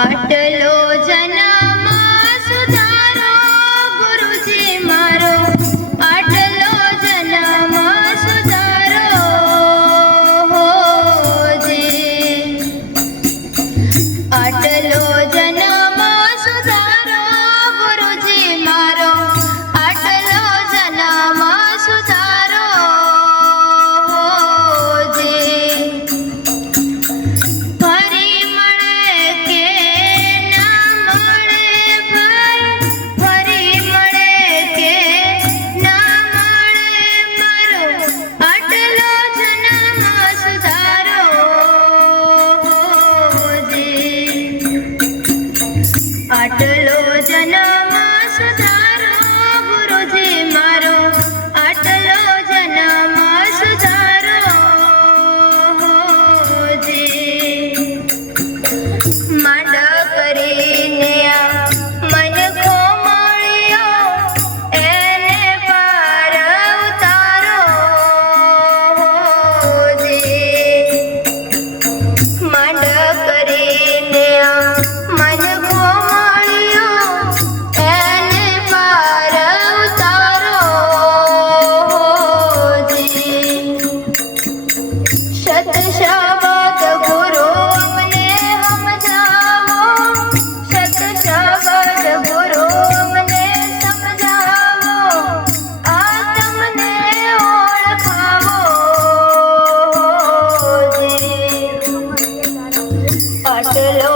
આટલો જન્મ સુધારો ગુરુજી મારો, આટલો જન્મ સુધારો હોજી, આટલો જન્મ સુધારો ગુરુજી મારો, આટલો જન્મ સુધારો હોજી. ફરી મળે કે ના મળે ભાઈ, ફરી મળે કે ના મળે મારો, આટલો જન્મ સુધારો હોજી, આટલો જન્મ સુધારો ગુરુજી મારો, આટલો જન્મ સુધારો હોજી. માંડ કરીને આ મન ખોમળ્યો એને પાર ઉતારો હોજી, માંડ કરીને આ મન ખોમળ્યો એને પાર ઉતારો હોજી. સત શબ્દ ગુરુ અમને સમજાવો, સત શબ્દ ગુરુ અમને સમજાવો, આ તમને ઓળખાવો હોજી. આટલો